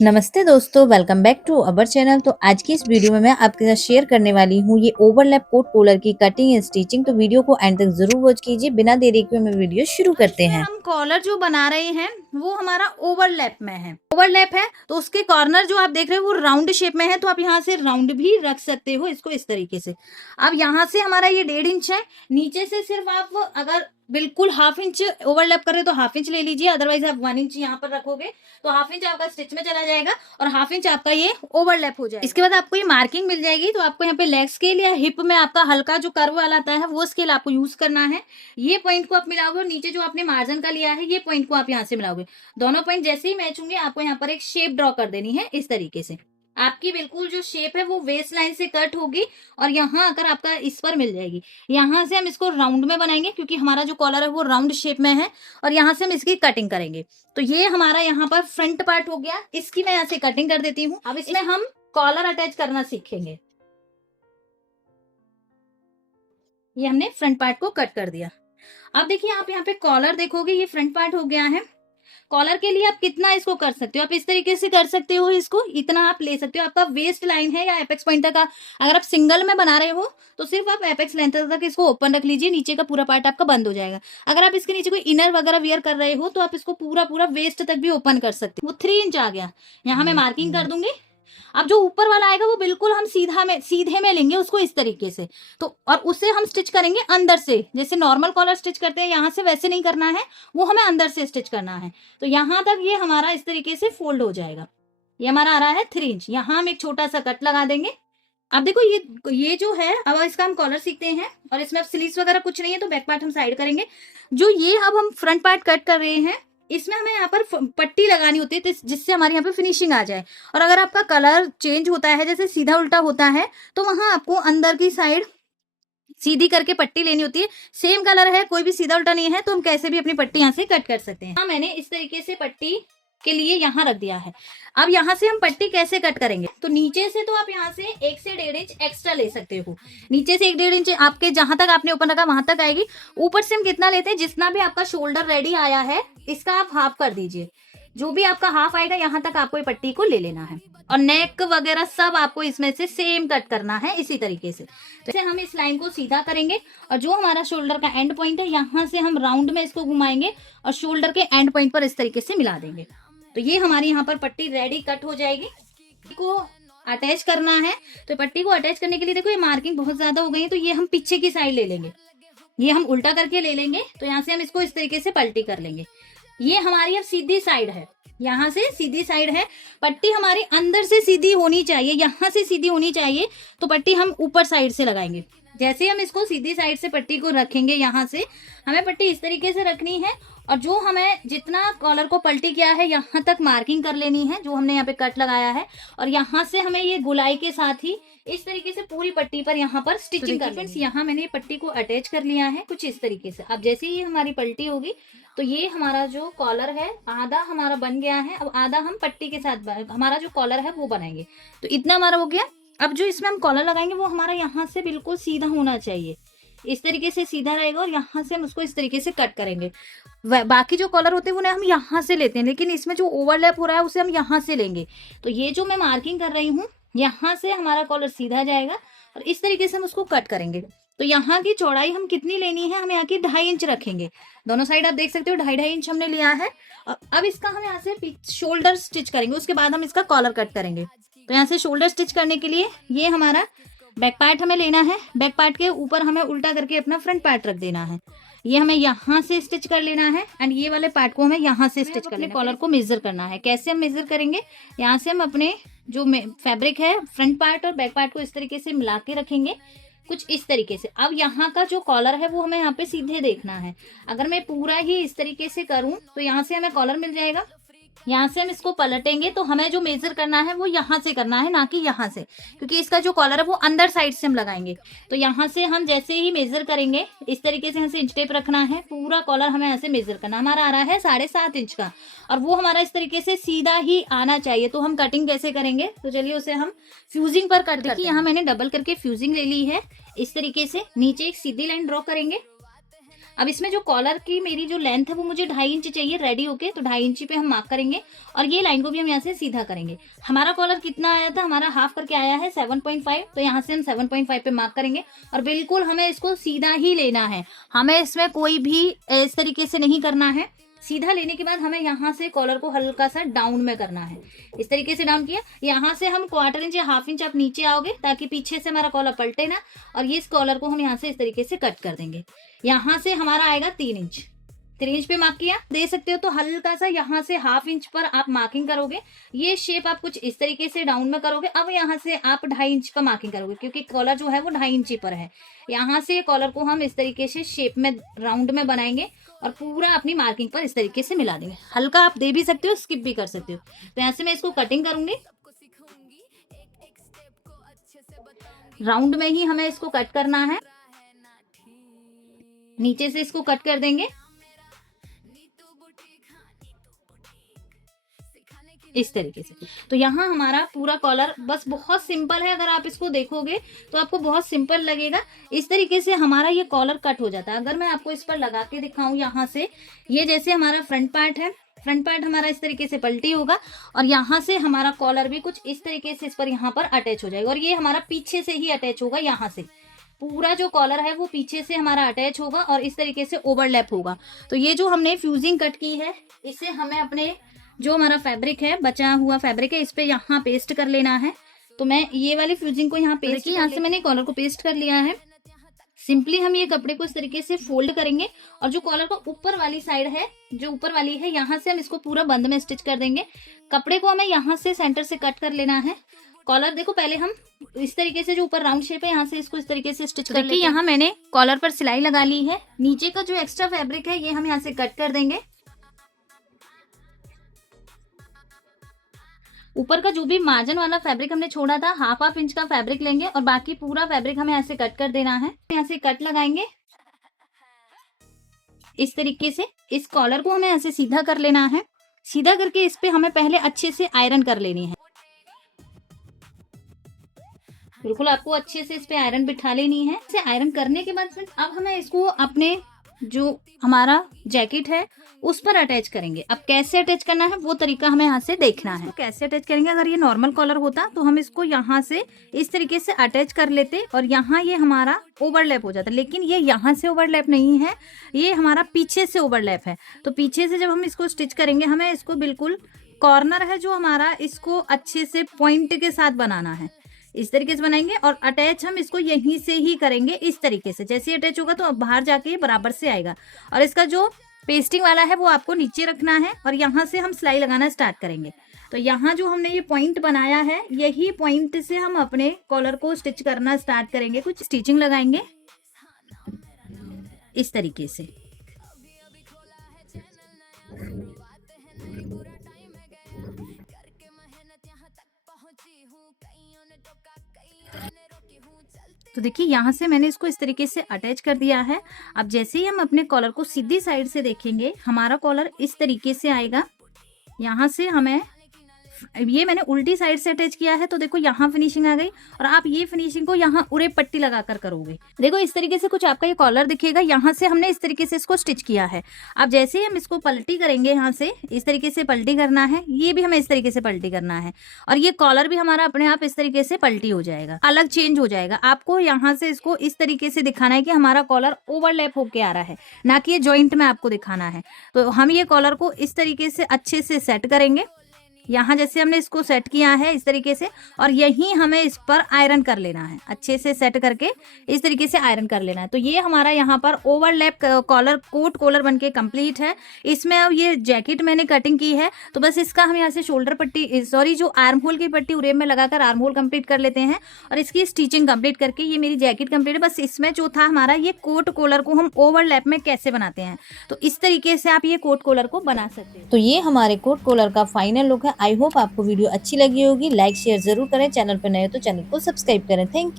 नमस्ते दोस्तों, welcome back to our channel. तो आज की इस वीडियो में मैं आपके साथ शेयर करने वाली हूँ ये ओवरलैप कोट कॉलर की कटिंग एंड स्टिचिंग। तो वीडियो को एंड तक जरूर वॉच कीजिए। बिना देरी के हम वीडियो शुरू करते इसमें हैं। हम कॉलर जो बना रहे हैं वो हमारा ओवरलैप में है। ओवरलैप है तो उसके कॉर्नर जो आप देख रहे हो वो राउंड शेप में है, तो आप यहाँ से राउंड भी रख सकते हो इसको इस तरीके से। अब यहाँ से हमारा ये 1.5 इंच है, नीचे से सिर्फ आप अगर बिल्कुल हाफ इंच ओवरलैप कर रहे हो तो हाफ इंच ले लीजिए, अदरवाइज आप 1 इंच यहाँ पर रखोगे तो हाफ इंच आपका स्टिच में चला जाएगा और हाफ इंच आपका ये ओवरलैप हो जाएगा। इसके बाद आपको ये मार्किंग मिल जाएगी, तो आपको यहाँ पे लेग स्केल या हिप में आपका हल्का जो कर्व वाला आता है वो स्केल आपको यूज करना है। ये पॉइंट को आप मिलाओगे और नीचे जो आपने मार्जिन का लिया है ये पॉइंट को आप यहाँ से मिलाओगे। दोनों पॉइंट जैसे ही मैच होंगे आपको यहाँ पर एक शेप ड्रॉ कर देनी है इस तरीके से। आपकी बिल्कुल जो शेप है वो वेस्ट लाइन से कट होगी और यहाँ आकर आपका इस पर मिल जाएगी। यहाँ से हम इसको राउंड में बनाएंगे क्योंकि हमारा जो कॉलर है वो राउंड शेप में है और यहाँ से हम इसकी कटिंग करेंगे। तो ये हमारा यहाँ पर फ्रंट पार्ट हो गया, इसकी मैं यहाँ से कटिंग कर देती हूँ। अब इसमें हम कॉलर अटैच करना सीखेंगे। ये हमने फ्रंट पार्ट को कट कर दिया। अब देखिए आप यहाँ पे कॉलर देखोगे, ये फ्रंट पार्ट हो गया है। कॉलर के लिए आप कितना इसको कर सकते हो, आप इस तरीके से कर सकते हो, इसको इतना आप ले सकते हो। आपका वेस्ट लाइन है या एपेक्स पॉइंट तक अगर आप सिंगल में बना रहे हो तो सिर्फ आप एपेक्स लेंथ तक इसको ओपन रख लीजिए, नीचे का पूरा पार्ट आपका बंद हो जाएगा। अगर आप इसके नीचे कोई इनर वगैरह वियर कर रहे हो तो आप इसको पूरा पूरा वेस्ट तक भी ओपन कर सकते हो। वो 3 इंच आ गया, यहाँ मैं मार्किंग कर दूंगी। अब जो ऊपर वाला आएगा वो बिल्कुल हम सीधे में लेंगे उसको इस तरीके से। तो और उसे हम स्टिच करेंगे अंदर से, जैसे नॉर्मल कॉलर स्टिच करते हैं यहाँ से, वैसे नहीं करना है, वो हमें अंदर से स्टिच करना है। तो यहाँ तक ये हमारा इस तरीके से फोल्ड हो जाएगा। ये हमारा आ रहा है 3 इंच। यहाँ हम एक छोटा सा कट लगा देंगे। अब देखो ये जो है, अब इसका हम कॉलर सीखते हैं और इसमें अब स्लीव्स वगैरह कुछ नहीं है तो बैक पार्ट हम साइड करेंगे। जो ये अब हम फ्रंट पार्ट कट कर रहे हैं इसमें हमें यहाँ पर पट्टी लगानी होती है जिससे हमारे यहाँ पे फिनिशिंग आ जाए। और अगर आपका कलर चेंज होता है, जैसे सीधा उल्टा होता है, तो वहां आपको अंदर की साइड सीधी करके पट्टी लेनी होती है। सेम कलर है, कोई भी सीधा उल्टा नहीं है, तो हम कैसे भी अपनी पट्टी यहाँ से कट कर सकते हैं। हाँ, मैंने इस तरीके से पट्टी के लिए यहाँ रख दिया है। अब यहाँ से हम पट्टी कैसे कट करेंगे, तो नीचे से तो आप यहाँ से 1 से 1.5 इंच एक्स्ट्रा ले सकते हो। नीचे से 1-1.5 इंच आपके जहां तक आपने ओपन रखा वहां तक आएगी। ऊपर से हम कितना लेते हैं, जितना भी आपका शोल्डर रेडी आया है इसका आप हाफ कर दीजिए। जो भी आपका हाफ आएगा यहाँ तक आपको ये पट्टी को ले लेना है। और नेक वगैरह सब आपको इसमें से सेम कट करना है इसी तरीके से। तो हम इस लाइन को सीधा करेंगे और जो हमारा शोल्डर का एंड पॉइंट है यहाँ से हम राउंड में इसको घुमाएंगे और शोल्डर के एंड पॉइंट पर इस तरीके से मिला देंगे। तो ये हमारी यहाँ पर पट्टी रेडी कट हो जाएगी। को अटैच करना है, तो पट्टी को अटैच करने के लिए देखो ये मार्किंग बहुत ज्यादा हो गई है, तो ये हम पीछे की साइड ले लेंगे। ये हम उल्टा करके ले लेंगे, तो यहाँ से हम इसको इस तरीके से पलटी कर लेंगे। ये हमारी अब सीधी साइड है, यहाँ से सीधी साइड है। पट्टी हमारी अंदर से सीधी होनी चाहिए, यहाँ से सीधी होनी चाहिए, तो पट्टी हम ऊपर साइड से लगाएंगे। जैसे हम इसको सीधी साइड से पट्टी को रखेंगे, यहाँ से हमें पट्टी इस तरीके से रखनी है और जो हमें जितना कॉलर को पलटी किया है यहाँ तक मार्किंग कर लेनी है, जो हमने यहाँ पे कट लगाया है। और यहाँ से हमें ये गुलाई के साथ ही इस तरीके से पूरी पट्टी पर यहाँ पर स्टिचिंग कर फ्रेंड्स। यहाँ मैंने पट्टी को अटैच कर लिया है कुछ इस तरीके से। अब जैसे ही हमारी पलटी होगी तो ये हमारा जो कॉलर है आधा हमारा बन गया है। अब आधा हम पट्टी के साथ हमारा जो कॉलर है वो बनाएंगे। तो इतना हमारा हो गया। अब जो इसमें हम कॉलर लगाएंगे वो हमारा यहाँ से बिल्कुल सीधा होना चाहिए, इस तरीके से सीधा रहेगा और यहाँ से हम उसको इस तरीके से कट करेंगे। बाकी जो कॉलर होते हैं वो हम यहाँ से लेते हैं, लेकिन इसमें जो ओवरलैप हो रहा है उसे हम यहाँ से लेंगे। तो ये जो मैं मार्किंग कर रही हूँ यहाँ से हमारा कॉलर सीधा जाएगा और इस तरीके से हम उसको कट करेंगे। तो यहाँ की चौड़ाई हम कितनी लेनी है, हम यहाँ की 2.5 इंच रखेंगे। दोनों साइड आप देख सकते हो 2.5 इंच हमने लिया है। अब इसका हम यहाँ से शोल्डर स्टिच करेंगे, उसके बाद हम इसका कॉलर कट करेंगे। तो यहाँ से शोल्डर स्टिच करने के लिए ये हमारा बैक पार्ट हमें लेना है। बैक पार्ट के ऊपर हमें उल्टा करके अपना फ्रंट पार्ट रख देना है। ये हमें यहाँ से स्टिच कर लेना है एंड ये वाले पार्ट को हमें यहाँ से स्टिच कर लेना है। कॉलर को मेजर करना है। कैसे हम मेजर करेंगे, यहाँ से हम अपने जो फैब्रिक है फ्रंट पार्ट और बैक पार्ट को इस तरीके से मिला के रखेंगे कुछ इस तरीके से। अब यहाँ का जो कॉलर है वो हमें यहाँ पे सीधे देखना है। अगर मैं पूरा ही इस तरीके से करूं तो यहाँ से हमें कॉलर मिल जाएगा। यहाँ से हम इसको पलटेंगे तो हमें जो मेजर करना है वो यहाँ से करना है, ना कि यहाँ से, क्योंकि इसका जो कॉलर है वो अंदर साइड से हम लगाएंगे। तो यहाँ से हम जैसे ही मेजर करेंगे इस तरीके से यहाँ से इंच टेप रखना है। पूरा कॉलर हमें यहाँ से मेजर करना। हमारा आ रहा है 7.5 इंच का और वो हमारा इस तरीके से सीधा ही आना चाहिए। तो हम कटिंग कैसे करेंगे, तो चलिए उसे हम फ्यूजिंग पर कट करते हैं। यहाँ मैंने डबल करके फ्यूजिंग ले ली है। इस तरीके से नीचे एक सीधी लाइन ड्रॉ करेंगे। अब इसमें जो कॉलर की मेरी जो लेंथ है वो मुझे 2.5 इंच चाहिए रेडी होके, तो 2.5 इंच पे हम मार्क करेंगे और ये लाइन को भी हम यहाँ से सीधा करेंगे। हमारा कॉलर कितना आया था, हमारा हाफ करके आया है 7.5, तो यहाँ से हम 7.5 पे मार्क करेंगे और बिल्कुल हमें इसको सीधा ही लेना है। हमें इसमें कोई भी इस तरीके से नहीं करना है। सीधा लेने के बाद हमें यहाँ से कॉलर को हल्का सा डाउन में करना है। इस तरीके से डाउन किया, यहाँ से हम 1/4 इंच या हाफ इंच आप नीचे आओगे ताकि पीछे से हमारा कॉलर पलटे ना, और ये इस कॉलर को हम यहाँ से इस तरीके से कट कर देंगे। यहाँ से हमारा आएगा 3 इंच, 3 इंच पे मार्क किया, दे सकते हो तो हल्का सा यहाँ से हाफ इंच पर आप मार्किंग करोगे। ये शेप आप कुछ इस तरीके से डाउन में करोगे। अब यहाँ से आप 2.5 इंच का मार्किंग करोगे क्योंकि कॉलर जो है वो 2.5 इंच पर है। यहाँ से कॉलर को हम इस तरीके से शेप में राउंड में बनाएंगे और पूरा अपनी मार्किंग पर इस तरीके से मिला देंगे। हल्का आप दे भी सकते हो, स्किप भी कर सकते हो। तो यहाँ से मैं इसको कटिंग करूंगी, राउंड में ही हमें इसको कट करना है। नीचे से इसको कट कर देंगे इस तरीके से। तो यहाँ हमारा पूरा कॉलर बस बहुत सिंपल है, अगर आप इसको देखोगे तो आपको बहुत सिंपल लगेगा। इस तरीके से हमारा ये कॉलर कट हो जाता है। अगर मैं आपको इस पर लगा के दिखाऊं, यहाँ से ये जैसे हमारा फ्रंट पार्ट है, फ्रंट पार्ट हमारा इस तरीके से पलटी होगा और यहाँ से हमारा कॉलर भी कुछ इस तरीके से इस पर यहाँ पर अटैच हो जाएगा और ये हमारा पीछे से ही अटैच होगा। यहाँ से पूरा जो कॉलर है वो पीछे से हमारा अटैच होगा और इस तरीके से ओवरलैप होगा। तो ये जो हमने फ्यूजिंग कट की है, इसे हमें अपने जो हमारा फैब्रिक है, बचा हुआ फैब्रिक है, इस पे यहाँ पेस्ट कर लेना है। तो मैं ये वाली फ्यूजिंग को यहाँ पेस्ट, यहाँ से मैंने कॉलर को पेस्ट कर लिया है। सिंपली हम ये कपड़े को इस तरीके से फोल्ड करेंगे और जो कॉलर का ऊपर वाली साइड है, जो ऊपर वाली है, यहाँ से हम इसको पूरा बंद में स्टिच कर देंगे। कपड़े को हमें यहाँ से सेंटर से कट कर लेना है। कॉलर देखो, पहले हम इस तरीके से जो ऊपर राउंड शेप है यहाँ से इसको इस तरीके से स्टिच कर लेते हैं। यहाँ मैंने कॉलर पर सिलाई लगा ली है। नीचे का जो एक्स्ट्रा फैब्रिक है ये हम यहाँ से कट कर देंगे। ऊपर का जो भी मार्जिन वाला फैब्रिक हमने छोड़ा था, हाफ इंच का फैब्रिक लेंगे और बाकी पूरा फैब्रिक हमें ऐसे कट कर देना है। यहाँ से कट लगाएंगे इस तरीके से। इस कॉलर को हमें ऐसे सीधा कर लेना है। सीधा करके इस पे हमें पहले अच्छे से आयरन कर लेनी है। बिल्कुल आपको अच्छे से इस पे आयरन बिठा लेनी है। इसे आयरन करने के बाद फ्रेंड्स, अब हमें इसको अपने जो हमारा जैकेट है उस पर अटैच करेंगे। अब कैसे अटैच करना है वो तरीका हमें यहाँ से देखना है। कैसे अटैच करेंगे, अगर ये नॉर्मल कॉलर होता तो हम इसको यहाँ से इस तरीके से अटैच कर लेते और यहाँ ये हमारा ओवरलैप हो जाता, लेकिन ये यहाँ से ओवरलैप नहीं है, ये हमारा पीछे से ओवरलैप है। तो पीछे से जब हम इसको स्टिच करेंगे, हमें इसको बिल्कुल कॉर्नर है जो हमारा, इसको अच्छे से पॉइंट के साथ बनाना है। इस तरीके से बनाएंगे और अटैच हम इसको यहीं से ही करेंगे। इस तरीके से जैसे अटैच होगा तो अब बाहर जाके बराबर से आएगा। और इसका जो पेस्टिंग वाला है वो आपको नीचे रखना है और यहाँ से हम सिलाई लगाना स्टार्ट करेंगे। तो यहाँ जो हमने ये पॉइंट बनाया है, यही पॉइंट से हम अपने कॉलर को स्टिच करना स्टार्ट करेंगे। कुछ स्टिचिंग लगाएंगे इस तरीके से। तो देखिए यहाँ से मैंने इसको इस तरीके से अटैच कर दिया है। अब जैसे ही हम अपने कॉलर को सीधी साइड से देखेंगे, हमारा कॉलर इस तरीके से आएगा। यहाँ से हमें, ये मैंने उल्टी साइड से अटैच किया है, तो देखो यहाँ फिनिशिंग आ गई। और आप ये फिनिशिंग को यहाँ उरे पट्टी लगाकर करोगे। देखो इस तरीके से कुछ आपका ये कॉलर दिखेगा। यहाँ से हमने इस तरीके से इसको स्टिच किया है। अब जैसे ही हम इसको पलटी करेंगे, यहाँ से इस तरीके से पलटी करना है, ये भी हमें इस तरीके से पलटी करना है और ये कॉलर भी हमारा अपने आप इस तरीके से पलटी हो जाएगा, अलग चेंज हो जाएगा। आपको यहाँ से इसको इस तरीके से दिखाना है कि हमारा कॉलर ओवरलैप होके आ रहा है, ना कि ये जॉइंट में आपको दिखाना है। तो हम ये कॉलर को इस तरीके से अच्छे से सेट करेंगे। यहाँ जैसे हमने इसको सेट किया है इस तरीके से, और यहीं हमें इस पर आयरन कर लेना है। अच्छे से सेट करके इस तरीके से आयरन कर लेना है। तो ये हमारा यहाँ पर ओवरलैप कॉलर, कोट कॉलर बनके कंप्लीट है। इसमें अब ये जैकेट मैंने कटिंग की है, तो बस इसका हम यहाँ से शोल्डर पट्टी, सॉरी जो आर्म होल की पट्टी उरेब में लगाकर आर्म होल कंप्लीट कर लेते हैं और इसकी स्टिचिंग कंप्लीट करके ये मेरी जैकेट कंप्लीट है। बस इसमें जो था हमारा ये कोट कॉलर को हम ओवरलैप में कैसे बनाते हैं, तो इस तरीके से आप ये कोट कॉलर को बना सकते हैं। तो ये हमारे कोट कॉलर का फाइनल लुक है। आई होप आपको वीडियो अच्छी लगी होगी। लाइक शेयर जरूर करें। चैनल पर नए हो तो चैनल को सब्सक्राइब करें। Thank you.